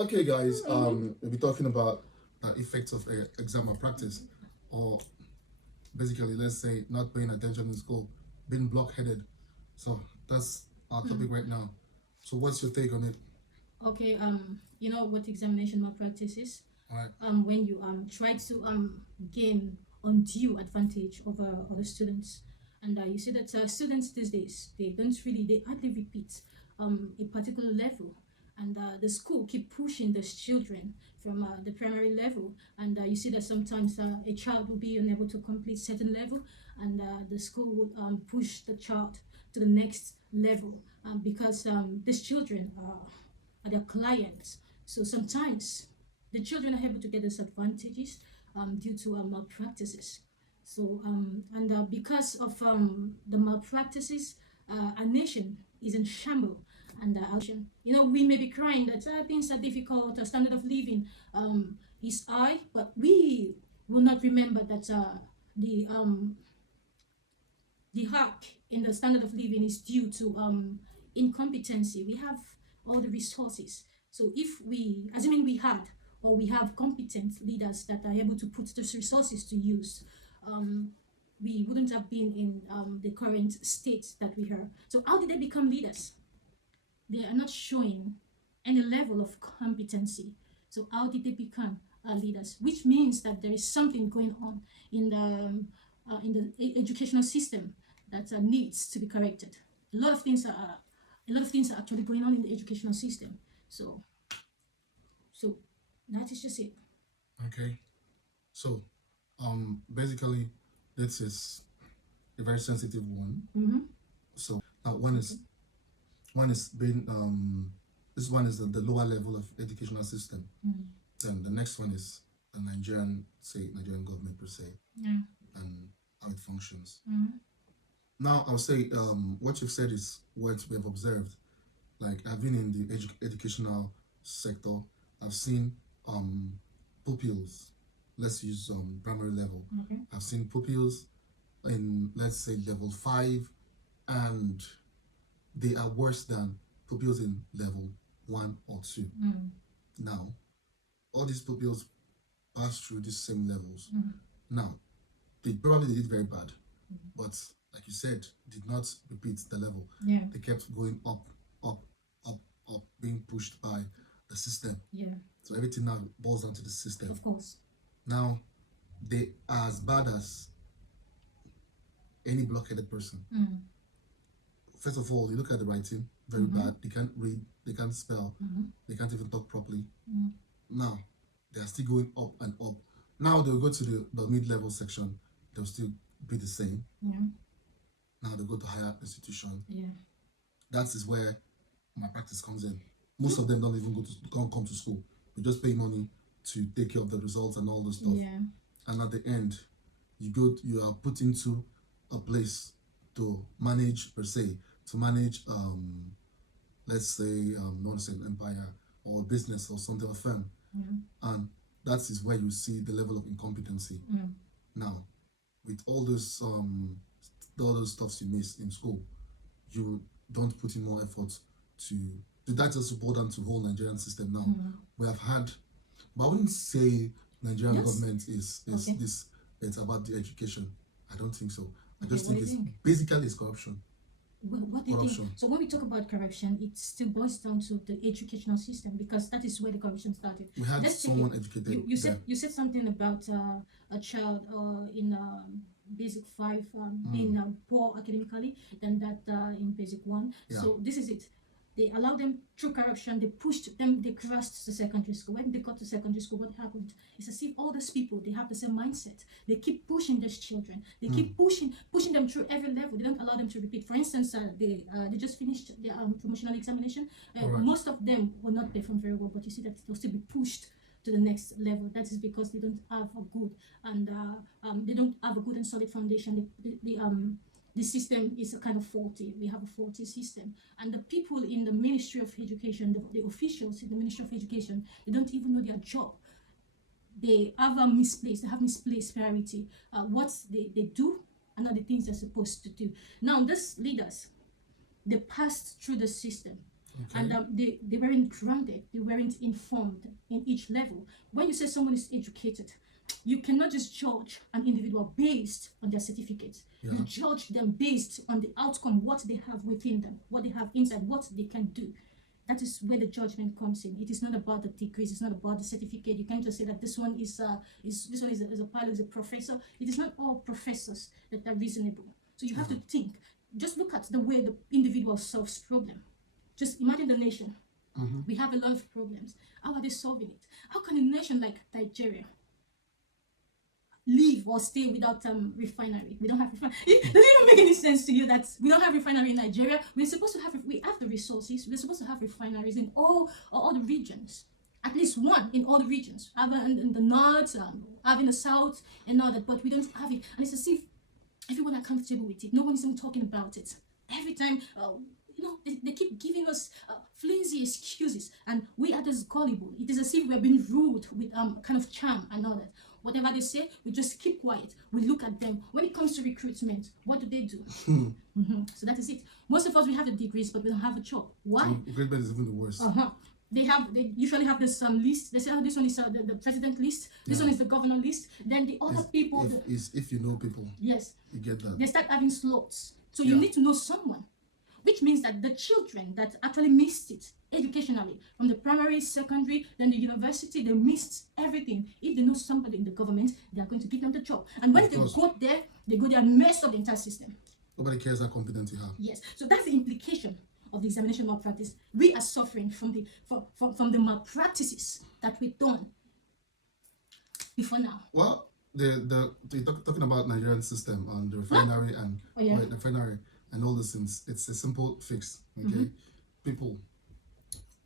Okay, guys, we'll be talking about effects of exam malpractice, or basically, let's say, not paying attention in school, being blockheaded. So that's our topic right now. So what's your take on it? Okay, you know what examination malpractice is? All right. When you try to gain undue advantage over other students, and you see that students these days they hardly repeat a particular level, and the school keep pushing these children from the primary level, and you see that sometimes a child will be unable to complete certain level, and the school would push the child to the next level because these children are their clients. So sometimes the children are able to get disadvantages due to malpractices. So and because of the malpractices, our nation is in shambles. And you know, we may be crying that things are difficult, our standard of living is high, but we will not remember that the hack in the standard of living is due to incompetency. We have all the resources. So if we, assuming we had or we have competent leaders that are able to put those resources to use, we wouldn't have been in the current state that we are. So how did they become leaders? They are not showing any level of competency. So how did they become leaders? Which means that there is something going on in the educational system that needs to be corrected. A lot of things are actually going on in the educational system. So that is just it. Okay. So, basically, this is a very sensitive one. So one is being this one is the lower level of educational system. Then the next one is the Nigerian government per se, and how it functions. Now I'll say what you've said is what we have observed. Like, I've been in the educational sector. I've seen pupils. Let's use primary level. I've seen pupils in, let's say, level 5, and they are worse than pupils in level 1 or 2. Now, all these pupils pass through these same levels. Now, they probably did very bad, but like you said, did not repeat the level. They kept going up, being pushed by the system. So everything now boils down to the system. Of course. Now, they are as bad as any blockheaded person. First of all, you look at the writing, very bad. They can't read, they can't spell, they can't even talk properly. Now, they are still going up and up. Now they'll go to the mid-level section, they'll still be the same. Now they go to higher institution. That is where malpractice comes in. Most of them don't even come to school. They just pay money to take care of the results and all this stuff. And at the end, you are put into a place to manage per se, to manage let's say not say an empire or a business or something, a firm. And that is where you see the level of incompetency. Now, with all those stuffs you miss in school, you don't put in more effort to that. Just boil down to the whole Nigerian system now. We have had, but I wouldn't say Nigerian government is this. It's about the education. I don't think so. I just think it's basically corruption. Well, what do you think? So when we talk about corruption, it still boils down to the educational system, because that is where the corruption started. We had someone educated. You said something about a child in basic 5 being poor academically than that in basic 1. So this is it. They allowed them through corruption. They pushed them. They crossed to secondary school. When they got to secondary school, what happened? It's as if all these people, they have the same mindset. They keep pushing these children. They keep pushing them through every level. They don't allow them to repeat. For instance, they just finished their promotional examination. Most of them will not perform very well, but you see that they'll still be pushed to the next level. That is because they don't have a good and solid foundation. The system is kind of faulty. We have a faulty system, and the people in the Ministry of Education, the officials in the Ministry of Education, they don't even know their job. They have misplaced priority. What they do are not the things they're supposed to do. Now, these leaders, they passed through the system. and they weren't grounded, they weren't informed in each level. When you say someone is educated, you cannot just judge an individual based on their certificates. Yeah. You judge them based on the outcome, what they have within them, what they have inside, what they can do. That is where the judgment comes in. It is not about the degrees. It's not about the certificate. You can't just say that this one is a pilot, is a professor. It is not all professors that are reasonable. So you have to think. Just look at the way the individual solves problem. Just imagine the nation. We have a lot of problems. How are they solving it? How can a nation like Nigeria live or stay without refinery? We don't have refinery. It doesn't even make any sense to you that we don't have refinery in Nigeria. We have the resources. We're supposed to have refineries in all the regions. At least one in all the regions. Have in the north, have in the south, and all that. But we don't have it, and it's as if everyone are comfortable with it. No one is even talking about it. Every time, they keep giving us flimsy excuses, and we are just gullible. It is as if we are being ruled with kind of charm and all that. Whatever they say, we just keep quiet. We look at them. When it comes to recruitment, what do? So that is it. Most of us, we have the degrees, but we don't have a job. Why? Recruitment is even the worst. They usually have this list. They say, this one is the president list. This one is the governor list. Then the other people. If you know people. Yes. You get that. They start having slots. So you need to know someone. Which means that the children that actually missed it educationally, from the primary, secondary, then the university, they missed everything. If they know somebody in the government, they are going to give them the job. And when they go there and mess up the entire system. Nobody cares how competent you are. Yes. So that's the implication of the examination malpractice. We are suffering from the malpractices that we've done before now. Well, talking about Nigerian system and the refinery the refinery and all these things, it's a simple fix. Okay, people,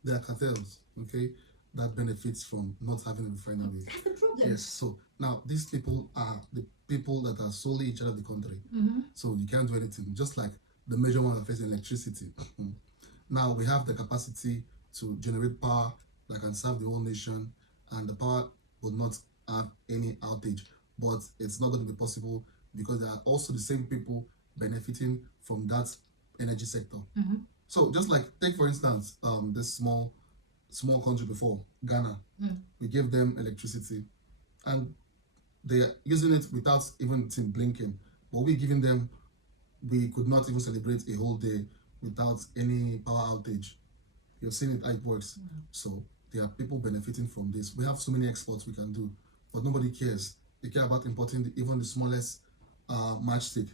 there are cartels. Okay, that benefits from not having a refinery. That's the problem. Yes. So now these people are the people that are solely in charge of the country. So you can't do anything. Just like the major one that faces electricity. Now we have the capacity to generate power that can serve the whole nation, and the power will not have any outage. But it's not going to be possible because there are also the same people benefiting from that energy sector. So just like take for instance this small country before, Ghana. We gave them electricity and they are using it without even blinking. But we giving them, we could not even celebrate a whole day without any power outage. You've seen it how it works. So there are people benefiting from this. We have so many exports we can do, but nobody cares. They care about importing even the smallest matchstick.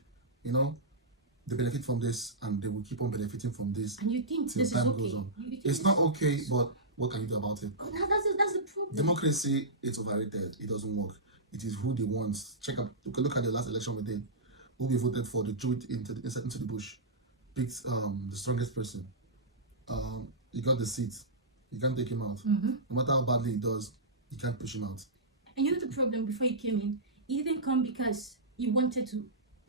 They benefit from this, and they will keep on benefiting from this. And you think till this time is okay? goes on. It's not okay, but what can you do about it? Now that's the problem. Democracy, it's overrated. It doesn't work. It is who they want. Look at the last election we did. Who we voted for, they threw it into the bush. Picked the strongest person. He got the seat. You can't take him out. No matter how badly he does, you can't push him out. And you know the problem before he came in? He didn't come because he wanted to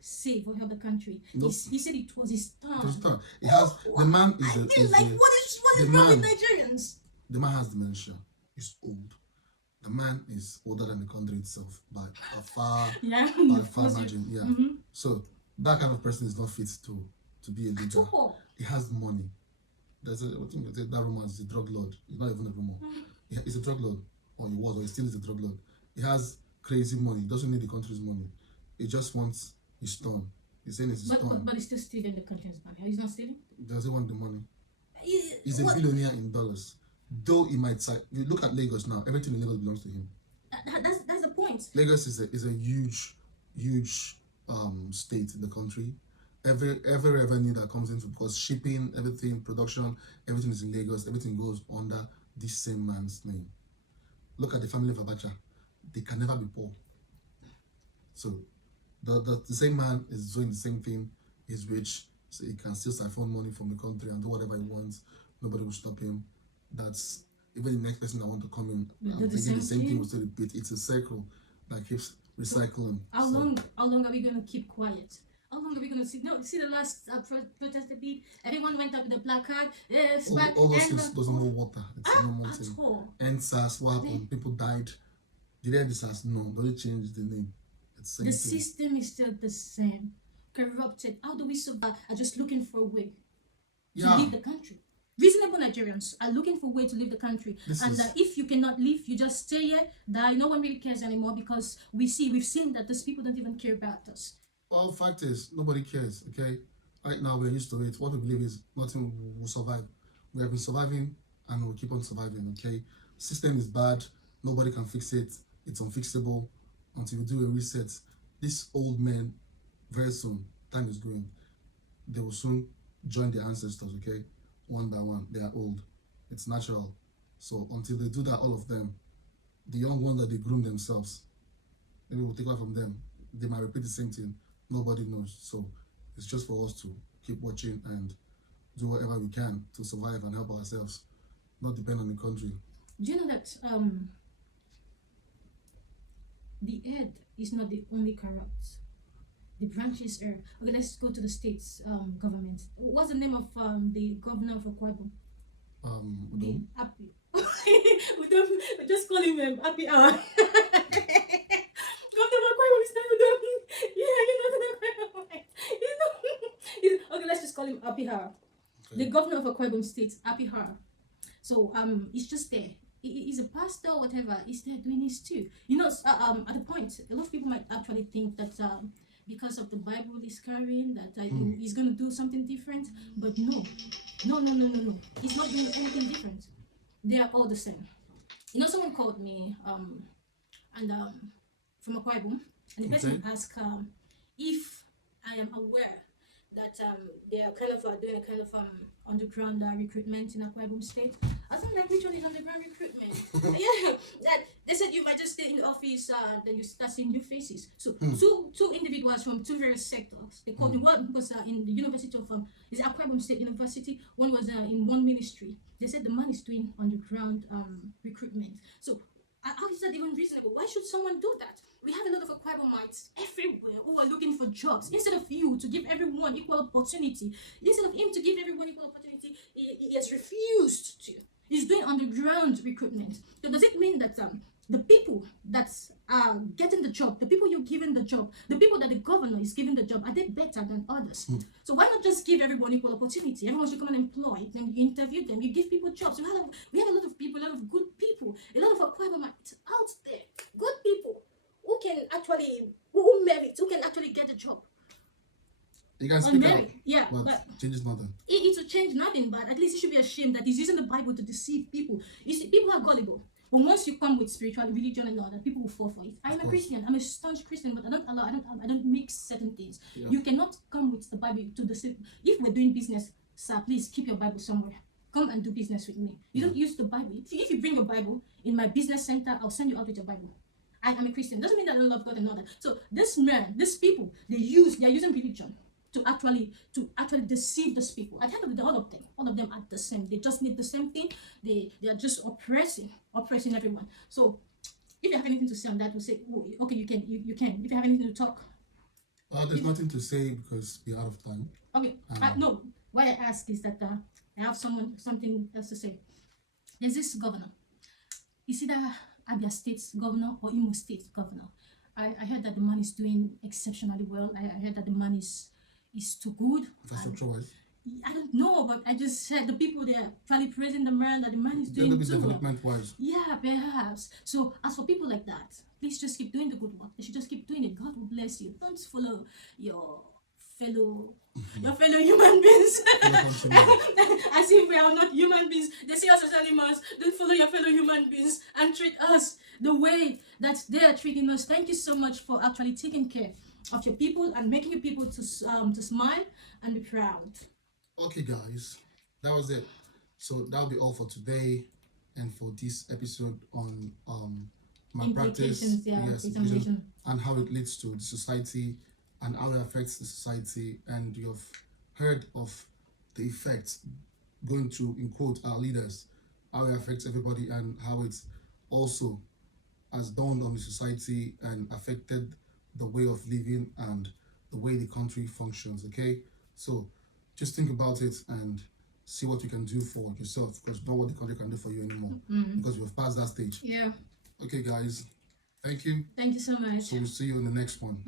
save or help the country. Nope. He said it was his turn. It was turn. It has the man is what is wrong with Nigerians? The man has dementia. He's old. The man is older than the country itself by a far margin. Yeah. So that kind of person is not fit to be a leader. He has money. There's that rumor is a drug lord. He's not even a rumor. He's a drug lord, or he was, or he still is a drug lord. He has crazy money. He doesn't need the country's money. He just wants his turn. He's saying it's his turn. But he's still stealing the country's money. He's not stealing? Does he want the money? He's a billionaire in dollars. Though he might say, you look at Lagos now, everything in Lagos belongs to him. That's the point. Lagos is a huge state in the country. Every revenue that comes into, because shipping, everything, production, everything is in Lagos. Everything goes under this same man's name. Look at the family of Abacha. They can never be poor. So the same man is doing the same thing. He's rich, so he can still siphon money from the country and do whatever he wants. Nobody will stop him. That's even the next person that want to come in. I'm thinking the same thing will still repeat. It's a circle that keeps recycling. How long are we going to keep quiet? How long are we going to see? No, see the last protest they did? Everyone went up with a placard. All those things doesn't hold water. It's a normal thing. All. And SARS, what happened? People died. Did they end the SARS? No, don't change the name. It's the same The thing. system is still the same. Corrupted. How do we survive? Are just looking for a way to leave the country. Reasonable Nigerians are looking for a way to leave the country, and if you cannot leave, you just stay here, die. No one really cares anymore, because we've seen that these people don't even care about us. Well, fact is, nobody cares. Okay, right now we're used to it. What we believe is nothing will survive. We have been surviving, and we'll keep on surviving. Okay, system is bad. Nobody can fix it. It's unfixable until we do a reset. These old men, very soon, time is going. They will soon join their ancestors. Okay, one by one. They are old. It's natural. So until they do that, all of them, the young ones that they groom themselves, maybe we'll take over from them. They might repeat the same thing. Nobody knows. So it's just for us to keep watching and do whatever we can to survive and help ourselves, not depend on the country. Do you know that the head is not the only corrupt? The branches are. Okay, let's go to the state's government. What's the name of the governor of Akwa Ibom? The Happy. We don't just call him Happy Hour. Governor of Akwa Ibom is not Udom. Yeah, you know. Okay, let's just call him Happy Hour. Okay. The governor of Akwa Ibom State, Happy Hour. So he's just there. He's a pastor, whatever. He's there doing his too. You know, at the point, a lot of people might actually think that because of the Bible he's carrying, that he's going to do something different. But no. He's not doing anything different. They are all the same. You know, someone called me and from Akwa Ibom, and the person asked if I am aware that they are kind of doing a kind of underground recruitment in Akwa Ibom State. I was like, which one is underground recruitment? Yeah, that they said you might just stay in the office, then you start seeing new faces. So two individuals from two various sectors. They called me. One was in the University of is Akwa Ibom State University. One was in one ministry. They said the man is doing underground recruitment. So how is that even reasonable? Why should someone do that? We have a lot of Akwa Ibomites everywhere who are looking for jobs. Instead of you to give everyone equal opportunity, instead of him to give everyone equal opportunity, he has refused to. He's doing underground recruitment. So does it mean that the people that are getting the job, the people you're giving the job, the people that the governor is giving the job, are they better than others? So why not just give everyone equal opportunity? Everyone should come and employ. Then you interview them, you give people jobs. We have a lot of people, a lot of good people, a lot of Akwa Ibomites out there, good people who can actually, who merit, who can actually get a job. You guys speak up, yeah, but changes nothing. It will change nothing, but at least he should be ashamed that he's using the Bible to deceive people. You see, people are gullible. But once you come with spiritual religion and all that, people will fall for it. I'm a Christian. I'm a staunch Christian, but I don't mix certain things. Yeah. You cannot come with the Bible to deceive. If we're doing business, sir, please keep your Bible somewhere. Come and do business with me. You don't use the Bible. If you bring your Bible in my business center, I'll send you out with your Bible. I am a Christian. Doesn't mean that I don't love God and all that. So this man, these people, they are using religion to actually deceive these people. At the end of the day, all of them are the same. They just need the same thing. They are just oppressing everyone. So if you have anything to say on that, we'll say, oh, okay, you can. If you have anything to talk. There's nothing to say because we're out of time. Okay. No, why I ask is that I have something else to say. There's this governor. Is either Abia State's governor or Imo State's governor. I heard that the man is doing exceptionally well. I heard that the man is too good. Infrastructure-wise? I don't know, but I just said the people there probably praising the man, that the man is doing too well. Development-wise. Yeah, perhaps. So as for people like that, please just keep doing the good work. They should just keep doing it. God will bless you. Don't follow your fellow human beings as if we are not human beings. They see us as animals. Don't follow your fellow human beings and treat us the way that they are treating us. Thank you so much for actually taking care of your people and making your people to smile and be proud. Okay, guys, that was it. So that'll be all for today and for this episode on malpractice, and how it leads to the society and how it affects the society. And you've heard of the effects going to, in quote, our leaders, how it affects everybody, and how it also has dawned on the society and affected the way of living and the way the country functions. Okay, so just think about it and see what you can do for yourself, because not what the country can do for you anymore, because you've passed that stage. Yeah. Okay, guys, thank you so much. So we'll see you in the next one.